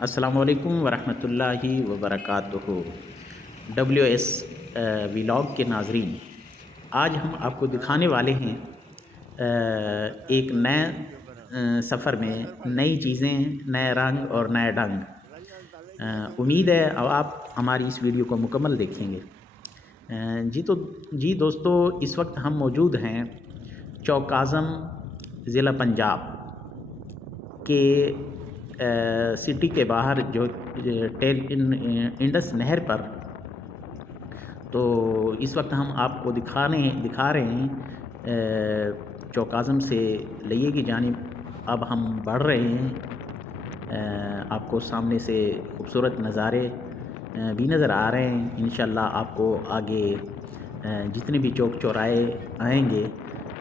السلام علیکم ورحمۃ اللہ وبرکاتہ۔ WS ولاگ کے ناظرین، آج ہم آپ کو دکھانے والے ہیں ایک نئے سفر میں نئی چیزیں، نئے رنگ اور نئے ڈھنگ۔ امید ہے اب آپ ہماری اس ویڈیو کو مکمل دیکھیں گے۔ جی دوستو، اس وقت ہم موجود ہیں چوک اعظم، ضلع پنجاب کے سٹی کے باہر، جو انڈس نہر پر۔ تو اس وقت ہم آپ کو دکھا رہے ہیں چوک اعظم سے لیے کی جانب اب ہم بڑھ رہے ہیں۔ آپ کو سامنے سے خوبصورت نظارے بھی نظر آ رہے ہیں۔ انشاءاللہ آپ کو آگے جتنے بھی چوک چوراہے آئیں گے،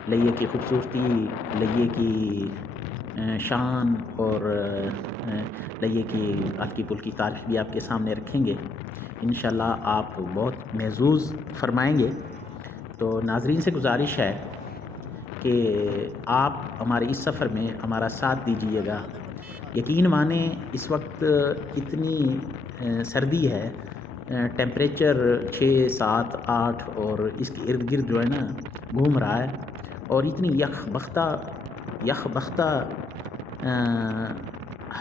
لیے کی خوبصورتی، لیے کی شان اور لیے کی ہلکی پھلکی تاریخ بھی آپ کے سامنے رکھیں گے۔ انشاءاللہ آپ بہت محظوظ فرمائیں گے۔ تو ناظرین سے گزارش ہے کہ آپ ہمارے اس سفر میں ہمارا ساتھ دیجیے گا۔ یقین مانیں اس وقت اتنی سردی ہے، ٹیمپریچر 6، 7، 8 اور اس کے ارد گرد جو ہے نا گھوم رہا ہے، اور اتنی یخ بختہ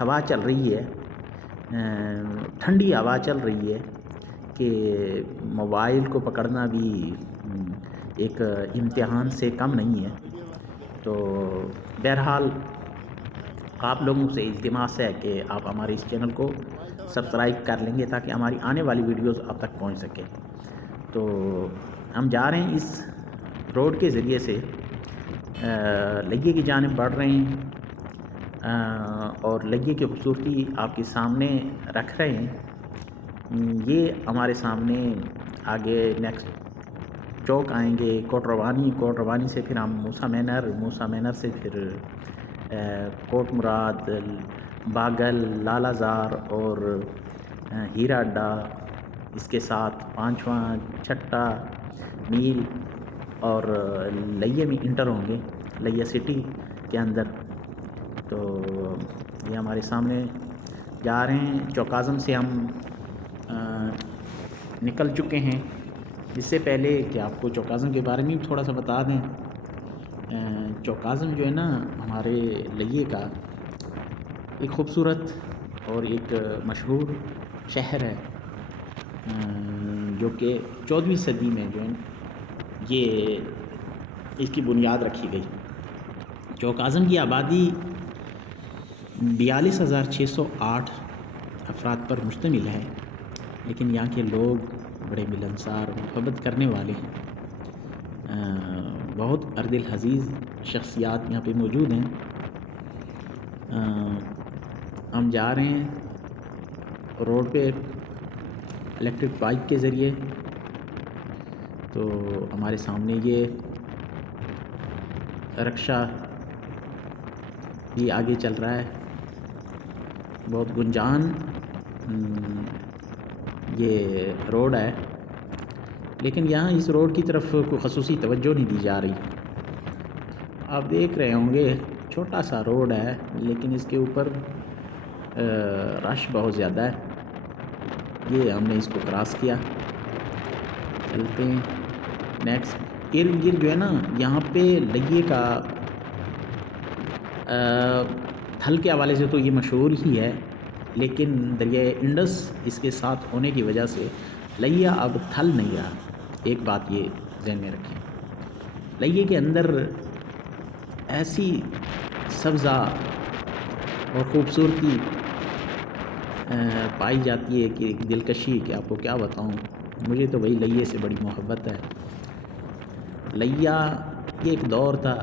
ہوا چل رہی ہے، ٹھنڈی ہوا چل رہی ہے کہ موبائل کو پکڑنا بھی ایک امتحان سے کم نہیں ہے۔ تو بہرحال آپ لوگوں سے التماس ہے کہ آپ ہمارے اس چینل کو سبسکرائب کر لیں گے تاکہ ہماری آنے والی ویڈیوز آپ تک پہنچ سکے۔ تو ہم جا رہے ہیں اس روڈ کے ذریعے سے لیے کی جانب بڑھ رہے ہیں، اور لیے کی خوبصورتی آپ کے سامنے رکھ رہے ہیں۔ یہ ہمارے سامنے آگے نیکسٹ چوک آئیں گے کوٹ روانی سے پھر ہم موسیٰ مینر سے پھر کوٹ مراد، باگل، لالہ زار اور ہیرا اڈا، اس کے ساتھ 5واں، 6ٹا میل اور لیے میں انٹر ہوں گے، لیے سٹی کے اندر۔ تو یہ ہمارے سامنے جا رہے ہیں۔ چوک اعظم سے ہم نکل چکے ہیں۔ اس سے پہلے کہ آپ کو چوک اعظم کے بارے میں تھوڑا سا بتا دیں، چوک اعظم جو ہے نا ہمارے لیے کا ایک خوبصورت اور ایک مشہور شہر ہے، جو کہ 14ویں صدی میں جو ہے یہ اس کی بنیاد رکھی گئی۔ چوک اعظم کی آبادی 42,608 افراد پر مشتمل ہے، لیکن یہاں کے لوگ بڑے ملنسار، محبت کرنے والے ہیں۔ بہت ارد العزیز شخصیات یہاں پہ موجود ہیں۔ ہم جا رہے ہیں روڈ پہ الیکٹرک بائک کے ذریعے۔ تو ہمارے سامنے یہ رکشہ بھی آگے چل رہا ہے، بہت گنجان یہ روڈ ہے، لیکن یہاں اس روڈ کی طرف کوئی خصوصی توجہ نہیں دی جا رہی۔ آپ دیکھ رہے ہوں گے چھوٹا سا روڈ ہے، لیکن اس کے اوپر رش بہت زیادہ ہے۔ یہ ہم نے اس کو کراس کیا، چلتے ہیں نیکسٹ۔ ارد گرد جو ہے نا یہاں پہ لیے کا تھل کے حوالے سے تو یہ مشہور ہی ہے، لیکن دریائے انڈس اس کے ساتھ ہونے کی وجہ سے لیہ اب تھل نہیں رہا۔ ایک بات یہ ذہن میں رکھیں، لیے کے اندر ایسی سبزہ اور خوبصورتی پائی جاتی ہے کہ دلکشی، کہ آپ کو کیا بتاؤں۔ مجھے تو وہی لیے سے بڑی محبت ہے۔ لیہ یہ ایک دور تھا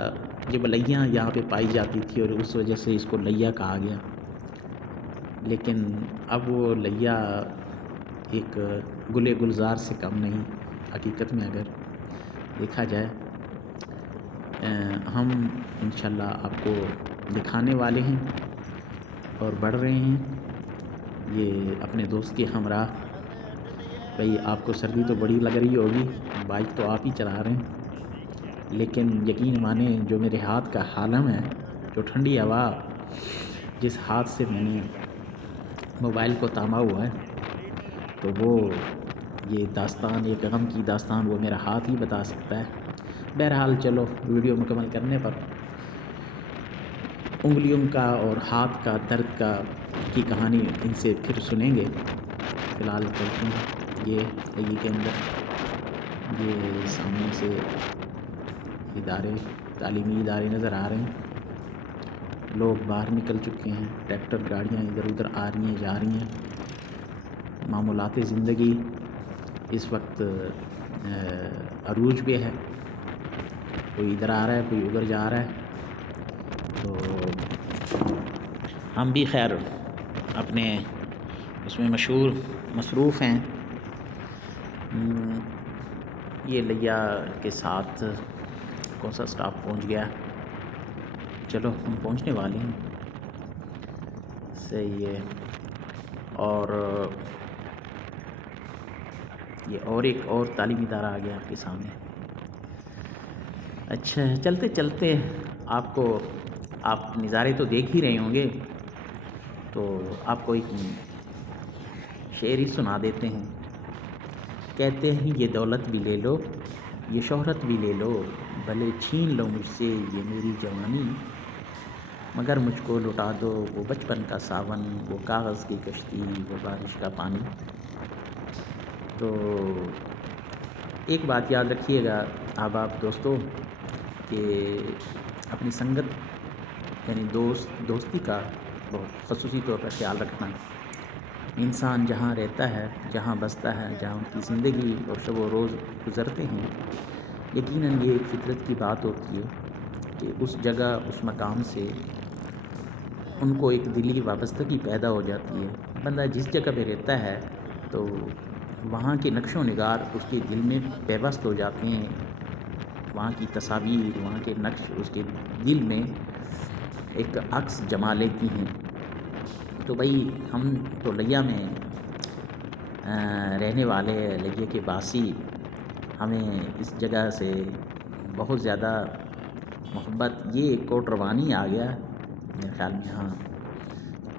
جب لیاں یہاں پہ پائی جاتی تھی، اور اس وجہ سے اس کو لیہ کہا گیا، لیکن اب وہ لیہ ایک گل گلزار سے کم نہیں حقیقت میں اگر دیکھا جائے۔ ہم انشاءاللہ آپ کو دکھانے والے ہیں اور بڑھ رہے ہیں یہ اپنے دوست کے ہمراہ۔ بھئی آپ کو سردی تو بڑی لگ رہی ہوگی، بائک تو آپ ہی چلا رہے ہیں، لیکن یقین مانیں جو میرے ہاتھ کا حالم ہے، جو ٹھنڈی ہوا جس ہاتھ سے میں نے موبائل کو تھاما ہوا ہے، تو وہ یہ داستان، ایک غم کی داستان، وہ میرا ہاتھ ہی بتا سکتا ہے۔ بہرحال چلو، ویڈیو مکمل کرنے پر انگلیوں کا اور ہاتھ کا درد کی کہانی ان سے پھر سنیں گے۔ فی الحال چلتے ہیں۔ یہ لگی کے اندر یہ سامنے سے تعلیمی ادارے نظر آ رہے ہیں، لوگ باہر نکل چکے ہیں، ٹریکٹر گاڑیاں ادھر ادھر آ رہی ہیں جا رہی ہیں۔ معمولات زندگی اس وقت عروج پہ ہے، کوئی ادھر آ رہا ہے، کوئی ادھر جا رہا ہے، تو ہم بھی خیر اپنے اس میں مصروف ہیں۔ یہ لیا کے ساتھ کون سا سٹاپ پہنچ گیا؟ چلو ہم پہنچنے والے ہیں، صحیح ہے۔ اور یہ ایک اور تعلیمی ادارہ آ گیا آپ کے سامنے۔ اچھا، چلتے چلتے آپ نظارے تو دیکھ ہی رہے ہوں گے، تو آپ کو ایک شعر ہی سنا دیتے ہیں۔ کہتے ہیں یہ دولت بھی لے لو، یہ شہرت بھی لے لو، بھلے چھین لو مجھ سے یہ میری جوانی، مگر مجھ کو لٹا دو وہ بچپن کا ساون، وہ کاغذ کی کشتی، وہ بارش کا پانی۔ تو ایک بات یاد رکھیے گا احباب دوستو، کہ اپنی سنگت یعنی دوستی کا بہت خصوصی طور پر خیال رکھنا۔ انسان جہاں رہتا ہے، جہاں بستا ہے، جہاں ان کی زندگی اور شب و روز گزرتے ہیں، یقیناً یہ ایک فطرت کی بات ہوتی ہے کہ اس جگہ، اس مقام سے ان کو ایک دلی وابستگی پیدا ہو جاتی ہے۔ بندہ جس جگہ پہ رہتا ہے تو وہاں کے نقش و نگار اس کے دل میں پیوست ہو جاتے ہیں، وہاں کی تصاویر، وہاں کے نقش اس کے دل میں ایک عکس جما لیتی ہیں۔ تو بھائی ہم تو لیا میں رہنے والے، لیا کے باسی، ہمیں اس جگہ سے بہت زیادہ محبت، یہ کوٹروانی آ گیا میرے خیال میں۔ ہاں،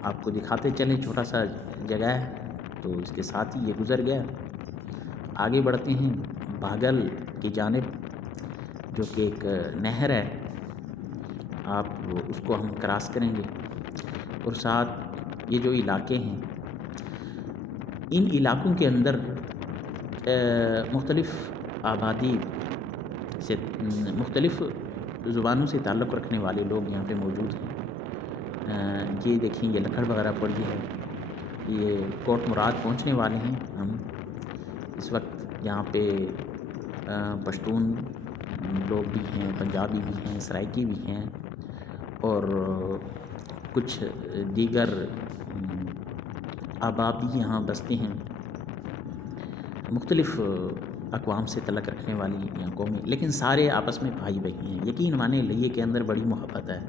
آپ کو دکھاتے چلیں، چھوٹا سا جگہ ہے، تو اس کے ساتھ ہی یہ گزر گیا۔ آگے بڑھتے ہیں بھاگل کی جانب، جو کہ ایک نہر ہے، آپ اس کو ہم کراس کریں گے، اور ساتھ یہ جو علاقے ہیں، ان علاقوں کے اندر مختلف آبادی سے، مختلف زبانوں سے تعلق رکھنے والے لوگ یہاں پہ موجود ہیں۔ یہ دیکھیں، یہ لکڑ وغیرہ پڑی ہے، یہ کوٹ مراد پہنچنے والے ہیں ہم اس وقت۔ یہاں پہ پشتون لوگ بھی ہیں، پنجابی بھی ہیں، سرائکی بھی ہیں، اور کچھ دیگر آباب بھی یہاں بستے ہیں، مختلف اقوام سے تعلق رکھنے والی یہاں قومیں، لیکن سارے آپس میں بھائی بہن ہیں۔ یقین مانیں، لئے کے اندر بڑی محبت ہے۔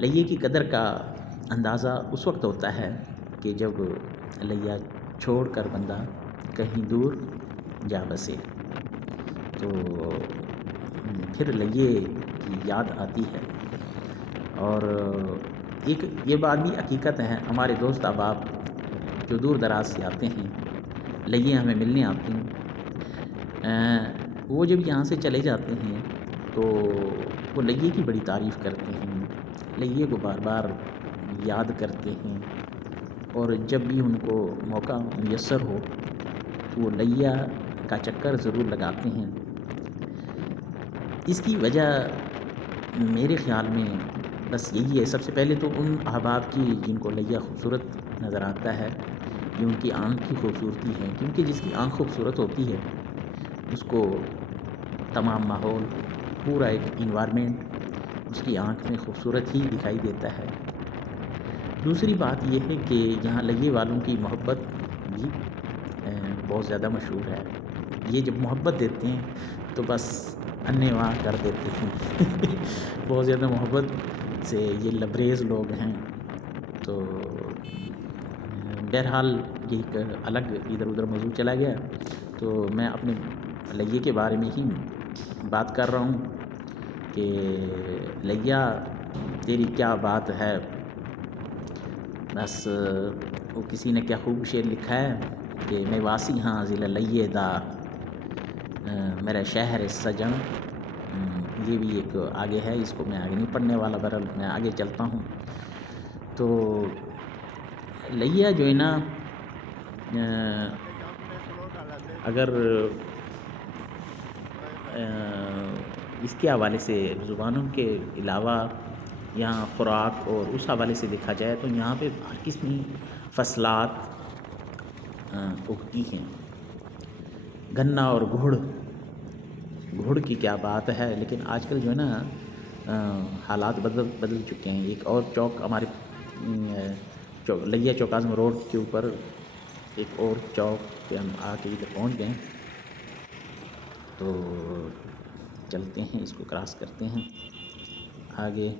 لئے کی قدر کا اندازہ اس وقت ہوتا ہے کہ جب لیا چھوڑ کر بندہ کہیں دور جا بسے، تو پھر لئے کی یاد آتی ہے۔ اور ایک یہ بات بھی حقیقت ہے، ہمارے دوست احباب جو دور دراز سے آتے ہیں، لئے ہمیں ملنے آتے ہیں، وہ جب یہاں سے چلے جاتے ہیں تو وہ لئے کی بڑی تعریف کرتے ہیں، لئے کو بار بار یاد کرتے ہیں، اور جب بھی ان کو موقع میسر ہو تو وہ لئے کا چکر ضرور لگاتے ہیں۔ اس کی وجہ میرے خیال میں بس یہی ہے، سب سے پہلے تو ان احباب کی جن کو لئے خوبصورت نظر آتا ہے، یہ ان کی آنکھ کی خوبصورتی ہے، کیونکہ جس کی آنکھ خوبصورت ہوتی ہے اس کو تمام ماحول، پورا ایک انوائرمنٹ اس کی آنکھ میں خوبصورت ہی دکھائی دیتا ہے۔ دوسری بات یہ ہے کہ یہاں لئے والوں کی محبت بھی بہت زیادہ مشہور ہے۔ یہ جب محبت دیتے ہیں تو بس انے وہاں کر دیتے ہیں بہت زیادہ محبت سے یہ لبریز لوگ ہیں۔ تو بہرحال یہ ایک الگ ادھر ادھر موضوع چلا گیا، تو میں اپنے لئے کے بارے میں ہی بات کر رہا ہوں کہ لئے تیری کیا بات ہے، بس وہ کسی نے کیا خوب شعر لکھا ہے کہ میں واسی ہاں ضلع لیے دا میرا شہر سجن. یہ بھی ایک آگے ہے، اس کو میں آگے نہیں پڑھنے والا، بہرحال میں آگے چلتا ہوں. تو لیا جو ہے نا اگر اس کے حوالے سے زبانوں کے علاوہ یہاں خوراک اور اس حوالے سے دیکھا جائے تو یہاں پہ ہر قسم فصلات اگتی ہیں. گنا اور گھڑ کی کیا بات ہے، لیکن آج کل جو ہے نا حالات بدل چکے ہیں. ایک اور چوک ہمارے لیا چوک اعظم روڈ کے اوپر ایک اور چوک پہ ہم آ کے ادھر پہنچ گئے، تو چلتے ہیں، اس کو کراس کرتے ہیں، آگے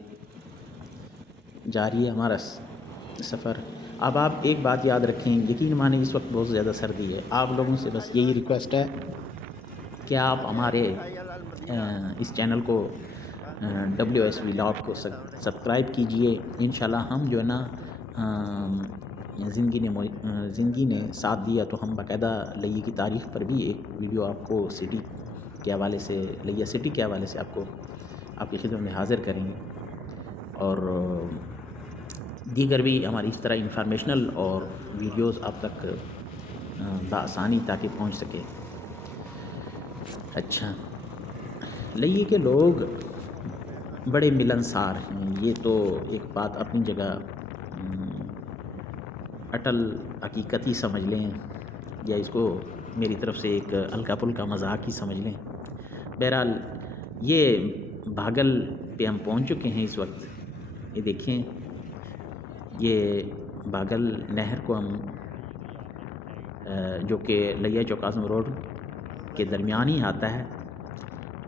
جاری ہے ہمارا سفر. اب آپ ایک بات یاد رکھیں، یقین مانیں اس وقت بہت زیادہ سردی ہے. آپ لوگوں سے بس یہی ریکویسٹ ہے کہ آپ ہمارے اس چینل کو WS ولاگ کو سبسکرائب کیجئے. انشاءاللہ ہم جو ہے نا زندگی نے ساتھ دیا تو ہم باقاعدہ لئی کی تاریخ پر بھی ایک ویڈیو آپ کو سٹی کے حوالے سے، لیا سٹی کے حوالے سے آپ کی خدمت میں حاضر کریں گے، اور دیگر بھی ہماری اس طرح انفارمیشنل اور ویڈیوز آپ تک بآسانی تاکہ پہنچ سکے. اچھا، لئی کے لوگ بڑے ملنسار ہیں، یہ تو ایک بات اپنی جگہ اٹل حقیقت ہی سمجھ لیں، یا اس کو میری طرف سے ایک ہلکا پھلکا مذاق ہی سمجھ لیں. بہرحال یہ بھاگل پہ ہم پہنچ چکے ہیں اس وقت. یہ دیکھیں، یہ بھاگل نہر کو ہم جو کہ لیا چوک اعظم روڈ کے درمیان ہی آتا ہے.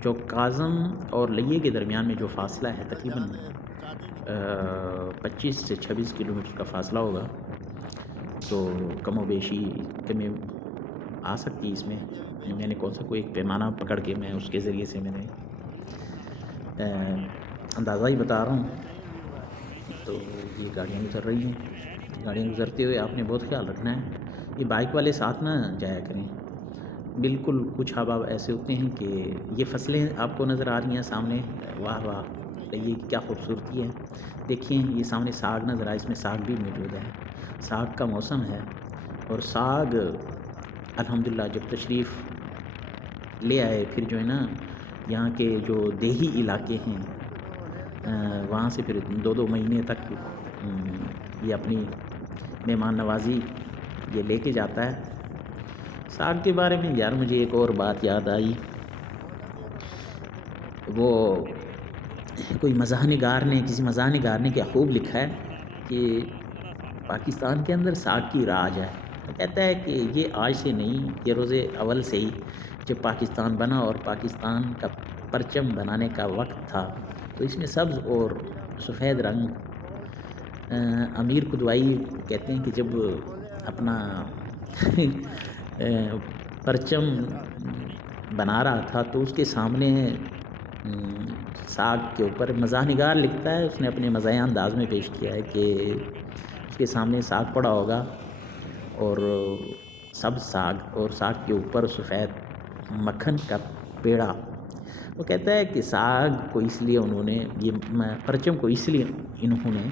چوک اعظم اور لئے کے درمیان میں جو فاصلہ ہے تقریباً 25 سے 26 کلومیٹر کا فاصلہ ہوگا، تو کم و بیشی کمی آ سکتی اس میں. میں نے کون سا کوئی ایک پیمانہ پکڑ کے میں اس کے ذریعے سے میں نے اندازہ ہی بتا رہا ہوں. تو یہ گاڑیاں گزر رہی ہیں، گاڑیاں گزرتے ہوئے آپ نے بہت خیال رکھنا ہے. یہ بائک والے ساتھ نہ جایا کریں. بالکل کچھ احباب ایسے ہوتے ہیں کہ یہ فصلیں آپ کو نظر آ رہی ہیں سامنے، واہ واہ یہ کیا خوبصورتی ہے. دیکھیں یہ سامنے ساگ نظر آئے، اس میں ساگ بھی موجود ہے، ساگ کا موسم ہے. اور ساگ الحمدللہ جب تشریف لے آئے، پھر جو ہے نا یہاں کے جو دیہی علاقے ہیں وہاں سے پھر 2 مہینے تک یہ اپنی مہمان نوازی یہ لے کے جاتا ہے. ساگ کے بارے میں یار مجھے ایک اور بات یاد آئی. وہ کوئی کسی مزاح نگار نے کیا خوب لکھا ہے کہ پاکستان کے اندر ساگ کی راج ہے. وہ کہتا ہے کہ یہ آج سے نہیں، یہ روز اول سے ہی جب پاکستان بنا اور پاکستان کا پرچم بنانے کا وقت تھا، تو اس میں سبز اور سفید رنگ امیر قدوائی کہتے ہیں کہ جب اپنا پرچم بنا رہا تھا تو اس کے سامنے ساگ کے اوپر مزاح نگار لکھتا ہے، اس نے اپنے مزاحیہ انداز میں پیش کیا ہے کہ اس کے سامنے ساگ پڑا ہوگا اور سبز ساگ، اور ساگ کے اوپر سفید مکھن کا پیڑا. وہ کہتا ہے کہ ساگ کو اس لیے انہوں نے، یہ پرچم کو اس لیے انہوں نے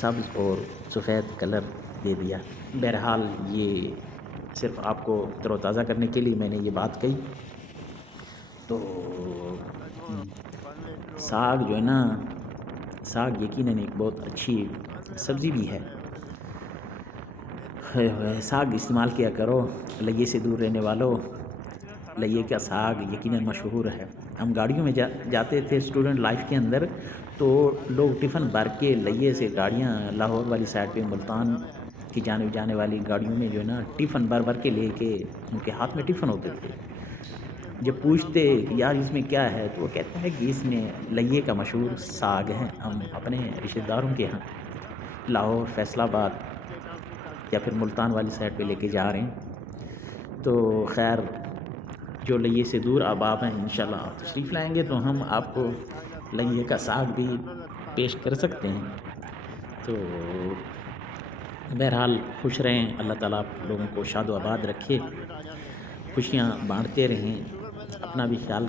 سبز اور سفید کلر دے دیا. بہرحال یہ صرف آپ کو تر و تازہ کرنے کے لیے میں نے یہ بات کہی. تو ساگ جو ہے نا، ساگ یقیناً ایک بہت اچھی سبزی بھی ہے. ساگ استعمال کیا کرو لئے سے دور رہنے والوں. لئے کا ساگ یقیناً مشہور ہے. ہم گاڑیوں میں جاتے تھے اسٹوڈنٹ لائف کے اندر، تو لوگ ٹفن بھر کے لئے سے گاڑیاں لاہور والی سائڈ پہ ملتان کی جانب جانے والی گاڑیوں میں جو ہے نا ٹفن بھر کے لے کے، ان کے ہاتھ میں ٹفن ہوتے تھے. جب پوچھتے کہ یار اس میں کیا ہے، تو وہ کہتا ہے کہ اس میں لئے کا مشہور ساگ ہے، ہم اپنے رشتہ داروں کے ہاں لاہور، فیصل آباد یا پھر ملتان والی سائڈ پہ لے کے جا رہے ہیں. تو خیر جو لئے سے دور احباب ہیں انشاءاللہ آپ تشریف لائیں گے تو ہم آپ کو لئے کا ساگ بھی پیش کر سکتے ہیں. تو بہرحال خوش رہیں، اللہ تعالیٰ آپ لوگوں کو شاد و آباد رکھے، خوشیاں بانٹتے رہیں، اپنا بھی خیال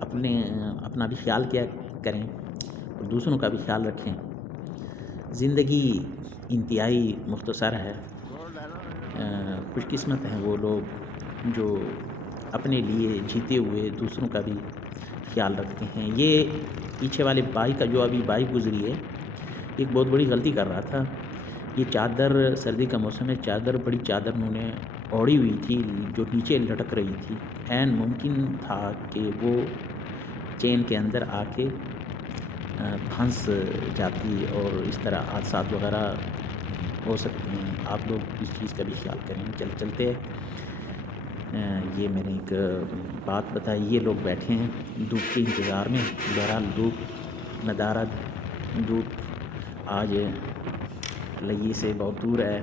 اپنا بھی خیال کیا کریں اور دوسروں کا بھی خیال رکھیں۔ زندگی انتہائی مختصر ہے، خوش قسمت ہیں وہ لوگ جو اپنے لیے جیتے ہوئے دوسروں کا بھی خیال رکھتے ہیں۔ یہ پیچھے والے بھائی کا جو ابھی بائک گزری ہے، ایک بہت بڑی غلطی کر رہا تھا۔ یہ چادر، سردی کا موسم ہے، چادر بڑی چادر انہوں نے اوڑھی ہوئی تھی جو نیچے لٹک رہی تھی، عین ممکن تھا کہ وہ چین کے اندر آ کے پھنس جاتی اور اس طرح حادثات وغیرہ ہو سکتے ہیں۔ آپ لوگ اس چیز کا بھی خیال کریں۔ چلتے یہ میں نے ایک بات بتائی، یہ لوگ بیٹھے ہیں دھوپ کے انتظار میں، بہرحال دھوپ ندارہ دھوپ آج لئی سے بہت دور ہے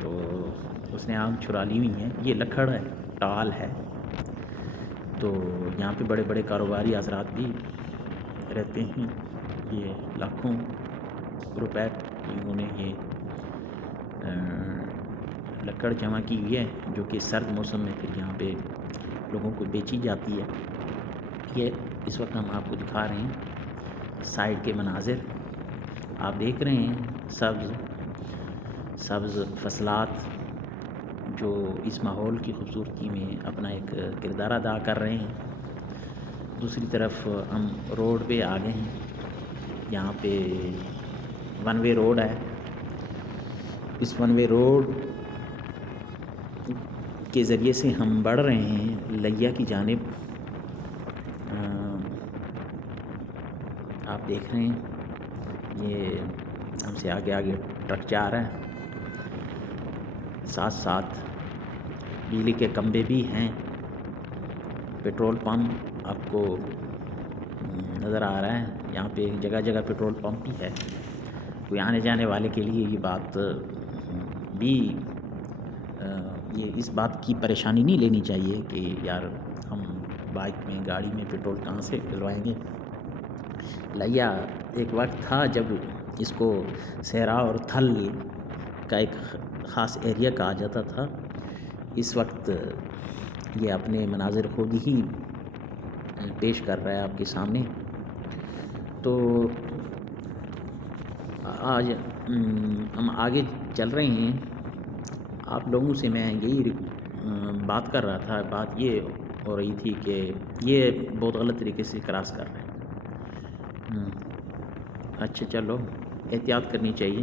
تو اس نے آنکھ چھرا لی ہوئی ہیں۔ یہ لکھڑ ہے، ٹال ہے، تو یہاں پہ بڑے بڑے کاروباری حضرات بھی رہتے ہیں۔ یہ لاکھوں روپے انہوں نے یہ لکڑ جمع کی ہوئی ہے جو کہ سرد موسم میں پھر یہاں پہ لوگوں کو بیچی جاتی ہے۔ یہ اس وقت ہم آپ کو دکھا رہے ہیں سائڈ کے مناظر، آپ دیکھ رہے ہیں سبز فصلات جو اس ماحول کی خوبصورتی میں اپنا ایک کردار ادا کر رہے ہیں۔ دوسری طرف ہم روڈ پہ آ گئے ہیں، یہاں پہ ون وے روڈ ہے۔ اس ون وے روڈ کے ذریعے سے ہم بڑھ رہے ہیں لیا کی جانب۔ آپ دیکھ رہے ہیں یہ ہم سے آگے آگے ٹرک جا رہا ہے، ساتھ ساتھ بجلی کے کھمبے بھی ہیں، پیٹرول پمپ آپ کو نظر آ رہا ہے۔ یہاں پہ جگہ جگہ پیٹرول پمپ بھی ہے، کوئی آنے جانے والے کے لیے یہ بات بھی یہ اس بات کی پریشانی نہیں لینی چاہیے کہ یار ہم بائک میں گاڑی میں پیٹرول کہاں سے ڈلوائیں گے۔ لیا ایک وقت تھا جب اس کو صحرا اور تھل کا ایک خاص ایریا کہا جاتا تھا، اس وقت یہ اپنے مناظر خود ہی پیش کر رہا ہے آپ کے سامنے۔ تو آج ہم آگے چل رہے ہیں، آپ لوگوں سے میں یہی بات کر رہا تھا، بات یہ ہو رہی تھی کہ یہ بہت غلط طریقے سے کراس کر رہے ہیں۔ اچھا چلو احتیاط کرنی چاہیے۔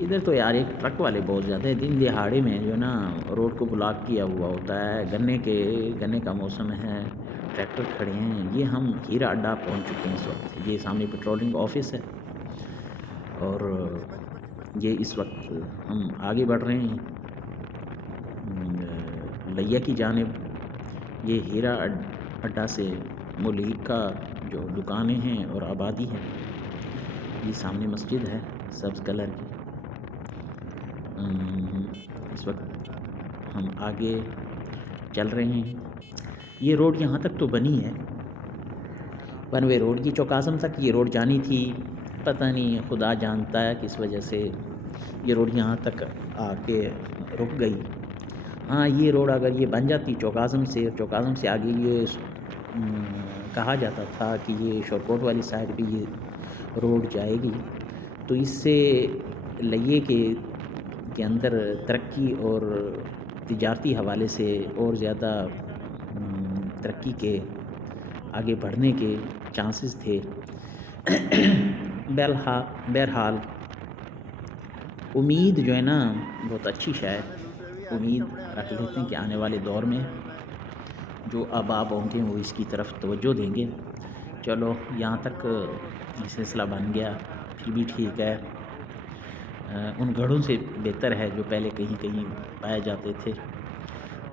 ادھر تو یار ایک ٹرک والے بہت زیادہ ہے، دن دہاڑے میں جو ہے نا روڈ کو بلاک کیا ہوا ہوتا ہے، گنے کا موسم ہے، ٹریکٹر کھڑے ہیں۔ یہ ہم ہیرا اڈا پہنچ چکے ہیں اس وقت، یہ سامنے پیٹرولنگ آفس ہے اور یہ اس وقت ہم آگے بڑھ رہے ہیں لیا کی جانب۔ یہ ہیرا اڈا سے ملحقہ جو دکانیں ہیں اور آبادی ہے، یہ سامنے مسجد ہے سبز کلر کی۔ اس وقت ہم آگے چل رہے ہیں۔ یہ روڈ یہاں تک تو بنی ہے، ون وے روڈ کی چوک اعظم تک یہ روڈ جانی تھی، پتہ نہیں خدا جانتا ہے کس وجہ سے یہ روڈ یہاں تک آ کے رک گئی۔ ہاں یہ روڈ اگر یہ بن جاتی چوک اعظم سے آگے، یہ کہا جاتا تھا کہ یہ شورکوٹ والی سائڈ بھی یہ روڈ جائے گی، تو اس سے لئے کے اندر ترقی اور تجارتی حوالے سے اور زیادہ ترقی کے آگے بڑھنے کے چانسز تھے۔ بہرحال امید جو ہے نا بہت اچھی شے ہے، امید رکھ لیتے ہیں کہ آنے والے دور میں جو آباب ہوں گے وہ اس کی طرف توجہ دیں گے۔ چلو یہاں تک یہ سلسلہ بن گیا، پھر بھی ٹھیک ہے، ان گھڑوں سے بہتر ہے جو پہلے کہیں کہیں پائے جاتے تھے۔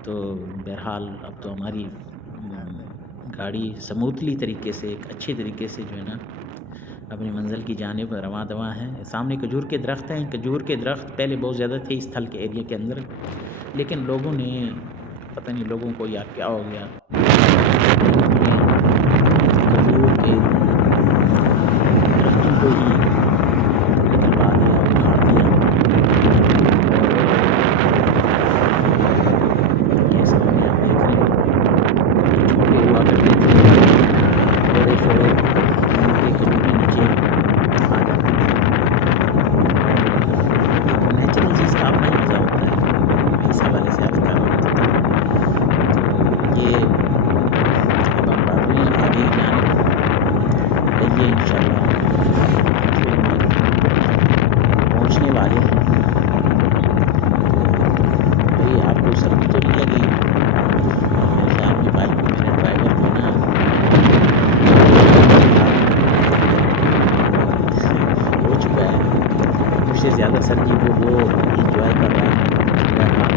تو بہرحال اب تو ہماری گاڑی سموتھلی طریقے سے، ایک اچھے طریقے سے جو ہے نا اپنی منزل کی جانب رواں دواں ہے۔ سامنے کھجور کے درخت ہیں، کھجور کے درخت پہلے بہت زیادہ تھے اس تھل کے ایریا کے اندر، لیکن لوگوں نے پتہ نہیں لوگوں کو یا کیا ہو گیا، کھجور کے درختوں کو ہی سے زیادہ سردی کو وہ انجوائے کر رہا ہے. بہرحال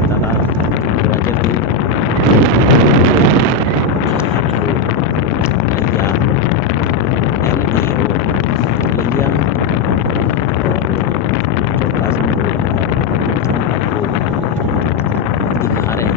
اللہ تعالیٰ ان کو اجر دے. لیا لیا اور جو کاظم کو آپ کو دکھا رہے ہیں.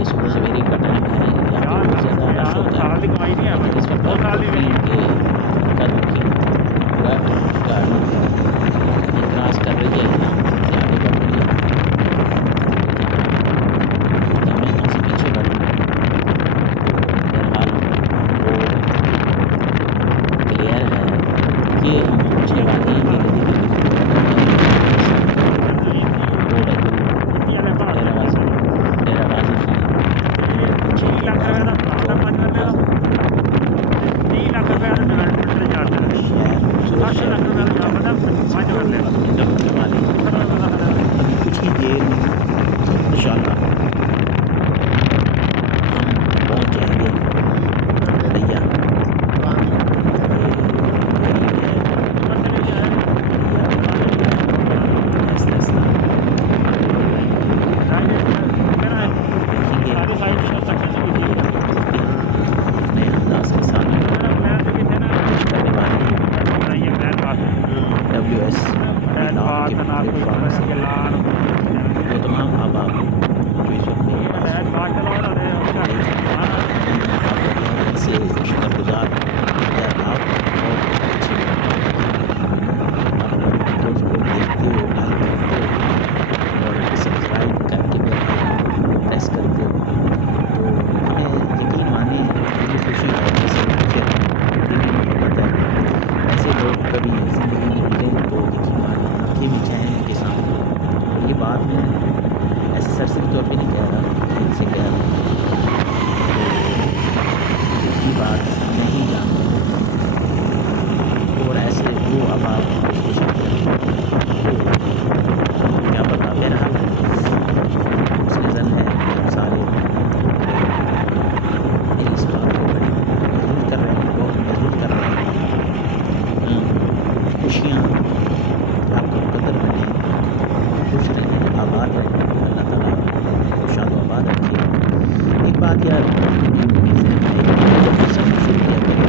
یہ صبح سویرے کا ٹائم ہے، یہاں پہ بہت زیادہ رش ہوتا ہے، لیکن اس وقت آپ دیکھیں کہ دکھی گاڑی یہ کراس کر رہی ہے، یہاں سے آگے بڑھ رہی ہے، یا میں یہاں سے پیچھے بڑھ رہی ہوں، تو بہرحال روڈ کلیئر ہے۔ یہ ہم پہنچنے والے ہیں، یہ گلی بالکل روڈ ہے، ڈیرہ غازی خان پیچھے جو غازی چوک غازی شہر خوبصورت شہر کو دیکھ کر اپنے نکلنے والے ہیں۔ ابھی کچھ ہی دیر میں انشاءاللہ ہم پہنچ جائیں گے بھیا، یہ قریب ہے بھیا بھی قریب ہے، آہستہ آہستہ آگے بڑھ رہے ہیں، آپ دیکھیں گے کہ انشاءاللہ بھیا خود بھی نئے انداز کے ساتھ کچھ کرنے والے ہیں WS ولاگ کے پلیٹ فارم سے۔ وہ تمام احباب جو اس وقت میرے پاس دیکھ رہے ہیں، میں آپ کا تہہ دل سے شکر گزار ہوں۔ بہرحال بہت اچھی دیکھیں گے اپنے ویڈیوز کو دیکھتے ہو، لائک کرتے ہو اور سبسکرائب کر کے بیل آئیکن کو پریس کرتے ہو، تو ہمیں یقین مانیں دلی خوشی ہے۔ جیسے پھر ہم دلی محبت ہے، ایسے لوگ کبھی زندگی میں ملیں تو یقین مانیں آنکھیں میچھائیں ان کے سامنے۔ اور یہ بات میں ایسے سرسری طور پہ نہیں کہہ رہا، دل سے کہہ رہا ہوں، تو یہ بات نہیں جانتے اور ایسے وہ احباب ہیں جو سوشل میڈیا پہ تو کیا پتہ۔ بہرحال حسن ظن ہے کہ آپ سارے لوگ میری اس بات کو بڑی محظوظ کر رہے ہیں، بہت محظوظ کر رہے ہیں۔ خوشیاں آپ کا مقدر بنیں، خوش رہیں، آباد رہیں، اللہ تعالیٰ آپ کو شاد و آباد رکھے۔ ایک بات یار مجھے میری ذہن میں آئی کہ جب بھی سفر شروع کیا کریں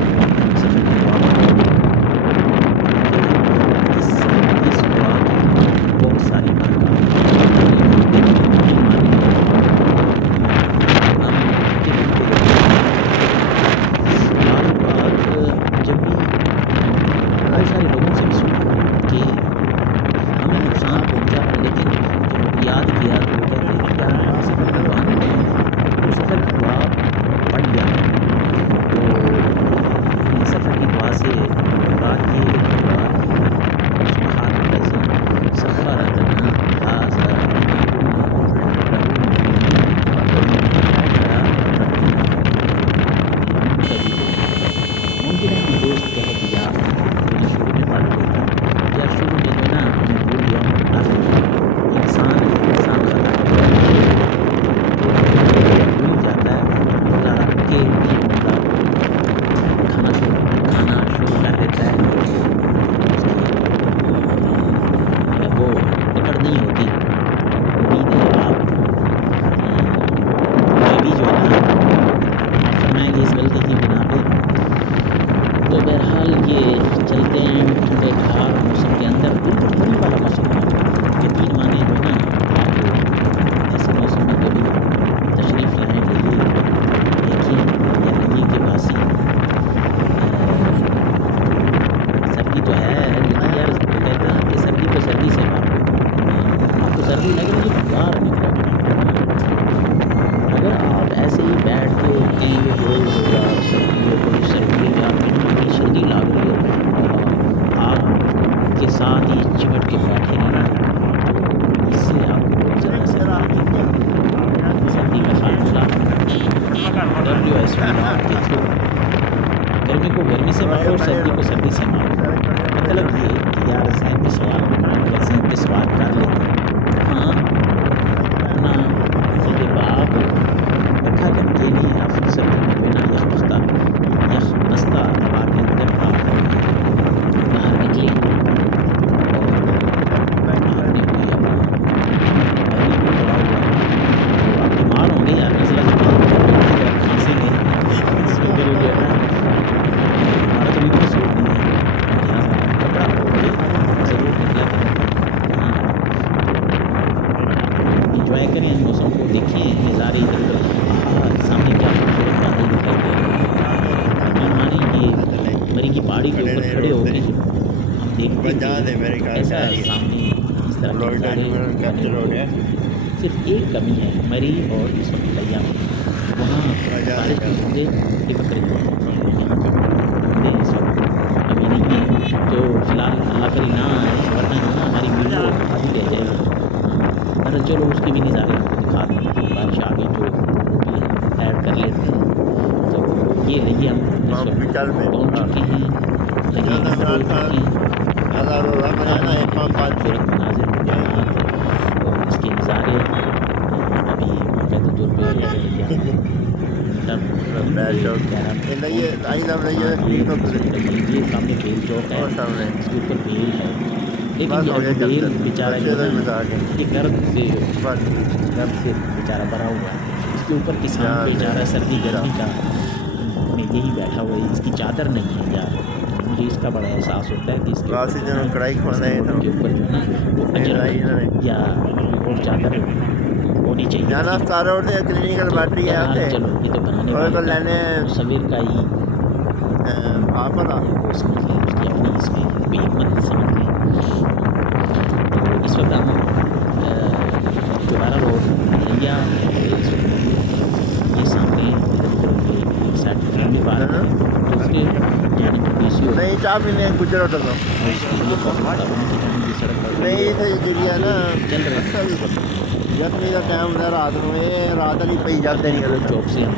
سفر کی دعا مانگا کریں، کیونکہ اس دعا کی بہت ساری برکات ہیں۔ دیکھیں یقین مانیں ہم کے دل پہ جب یہ بات آتی ہے، بعض اوقات جب بھی بہت سارے لوگوں سے بھی سنا کہ ہمیں نقصان پہنچا لیکن جب یاد کیا تو وہ کہتے ہیں کہ یار سفر کی دعا نہیں پڑھی تھی، تو سفر کی دعا پڑھ لیا کریں۔ تو سفر کی دعا سے مراد یہ ہے کہ دعا سبحان الذی سخر لنا ھذا وما کنا لہ مقرنین وإنا لمنقلبون۔ ممکن ہے کوئی دوست کہے کہ یار تو نے شروع میں پڑھ لیتا، یار شروع میں جو نا میں بھول گیا ہوں، آدمی ہے، انسان ہے، انسان خطا کرتا ہے، تو بھول جاتا ہے، بندہ کہ نہیں بندہ کھانا شروع کر دیتا ہے تو اس کی وہ پکڑ نہیں ہوتی۔ امید ہے آپ مجھے بھی جو ہے نا معاف فرمائیں گے اس غلطی کی بنا پہ۔ تو بہرحال یہ چلتے ہیں ٹھنڈے ٹھار موسم کے اندر، بالکل گرمی والا موسم ہوا ہوا ہے، یقین مانیں جو ہے نا آپ ایسے موسم میں کبھی تشریف لائیں، لئیے، دیکھیں یا لئیے کہ باسی سردی تو ہے لیکن یار وہ کہتے ہیں کہ سردی کو سردی سے مارو۔ آپ کو سردی لگ رہی ہے تو باہر نکلو۔ اگر آپ ایسے ہی بیٹھ کے کہیں گے کہ او ہو یار سردی ہے، بڑی سردی ہے یار، مجھے بڑی سردی لگ رہی ہے، آگ کے ساتھ ہی چمٹ کے بیٹھے رہنا، تو اس سے آپ کو بہت زیادہ سردی لگے گی۔ سردی کا فارمولہ WS ولاگ کے تھرو گرمی کو گرمی سے مارو اور سردی کو سردی سے مارو۔ مطلب یہ کہ یار ذہن پہ سوال اگر ذہن پہ سوال کر لیتے ہیں، ہاں اپنا خود باب اکٹھا کر کے، نہیں آپ سردی میں جو ہے نا یخ بستہ ہوا کے اندر آپ باہر نکلیں اور آپ نے کوئی اپنا تو میں بھی ابھی پڑا ہوا ہے تو آپ بیمار ہوں گے یار، نزلہ زکام ہو گیا کہ آپ کھانسیں گے اس میں پھر جو ہے نا ہمارا تو کوئی قصور نہیں ہے، لہٰذا کپڑا اوڑھ کے ضرور نکلا کریں۔ ہاں تو انجوائے کریں موسم کو، دیکھیں نظارے ادھر ادھر کیپچر ہو گیا. صرف ایک کمی ہے مری اور اس وقت لیا میں، وہاں بارش کے بندے ٹپک رہی ہیں. یہاں بندے اس وقت ابھی نہیں ہیں، تو فی الحال اللہ کرے نہ آئے، ورنہ جو ہے نا ہماری ویڈیو آدھی رہ جائے گی. بہرحال چلو اس کے بھی نظارے آپ کو دکھا دیں. بارش آ گئی تو وہ بھی ہم ایڈ کر لیتے ہیں. تو یہ لئیے ہم اس وقت پہنچ چکے ہیں، قریب انٹر ہو چکے ہیں. خوبصورت مناظر مقامات اور اس کے نظارے ابھی باقاعدہ طور پہ یہاں انٹر یہ سامنے بیل چوک ہے، اس کے اوپر بیل ہے، لیکن یہ ابھی بیل بیچارہ جو ہے نا یہ گرد سے بیچارہ بھرا ہوا ہے. اس کے اوپر کسان بیچارہ سردی گرمی کا میں یہی بیٹھا ہوا ہے، اس کی چادر نہیں ہے یار. مجھے اس کا بڑا احساس ہوتا ہے کہ اس کے اوپر جو ہے نا اس کے موٹر کے اوپر جو ہے نا وہ اجرک یا کوئی اور چادر ہونی چاہیے تھی. بہرحال چلو یہ تو بنانے والے کا مصور کا ہی وہ سمجھ لیں، اس کی اپنی اس میں کوئی حکمت سمجھ لیں. تو اس وقت ہم دوبارہ روڈ لیا اس وقت موجود ہیں. یہ سامنے ادھر ادھر یہ ایک سائڈ پہ فیملی پارک ہے، دوسرے جانب پی سی او اور اس کے لیے کالونی کی جانب یہ سڑک بڑھ رہی ہے. چل رہے ہیں اس وقت چوک سے ہم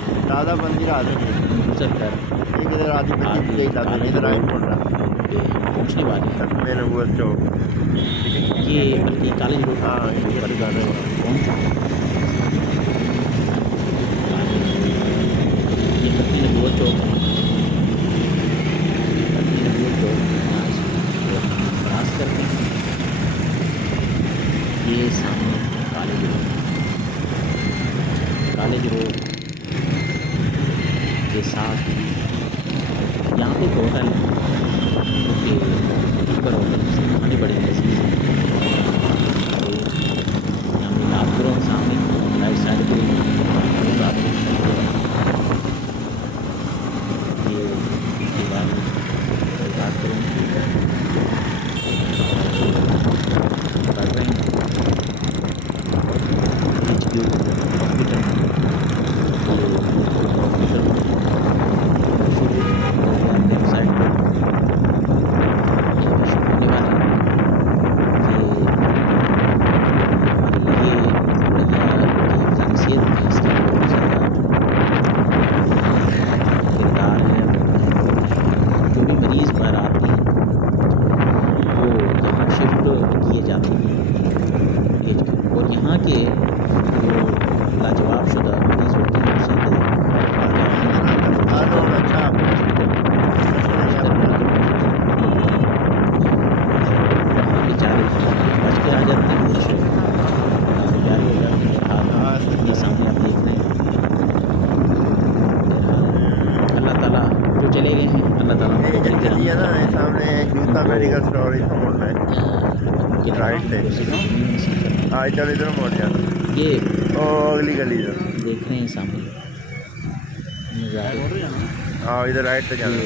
گزر کر آگے کالج روڈ پہ ہم پہنچنے والے ہیں. یہ بلکہ کالج روڈ پہنچ چکے ہیں. یہ فتح نبوت چوک ہے، فتح نبوت چوک کراس کرتے ہیں. یہ سامنے کالج روڈ کے ساتھ یہاں پہ ایک ہوٹل ہے جو کہ اوپر ہوٹل سے کھانے بڑے لذیذ ہیں. یہاں پہ آپ کرو سامنے رائٹ سائڈ پہ یہ دیوار بات کروں پڑھ رہے ہیں ایچ کیو ہاسپٹل میں. لیفٹ سائڈ پہ یہاں پہ شروع ہونے والا ہے. یہ ہمارے لیے حفظان صحت میں اس کا بہت زیادہ کردار ہے. جو بھی مریض باہر آتے ہیں وہ یہاں شفٹ کیے جاتے ہیں ایچ کیو، اور یہاں کے جو لاجواب شدہ مریض ہوتے ہیں وہ سیدھے آ جاتے ہیں ہاسپٹل وہاں بیچارے بچ کے آ جاتے ہیں کچھ کام جاری ہو جاتے ہیں. بہرحال یہ سامنے آپ دیکھ رہے ہیں. بہرحال اللہ تعالیٰ جو چلے گئے ہیں اللہ تعالیٰ ان کو بڑی کرامت یہ دیکھ رہے ہیں سامنے نظارے. ادھر رائٹ پہ جانا.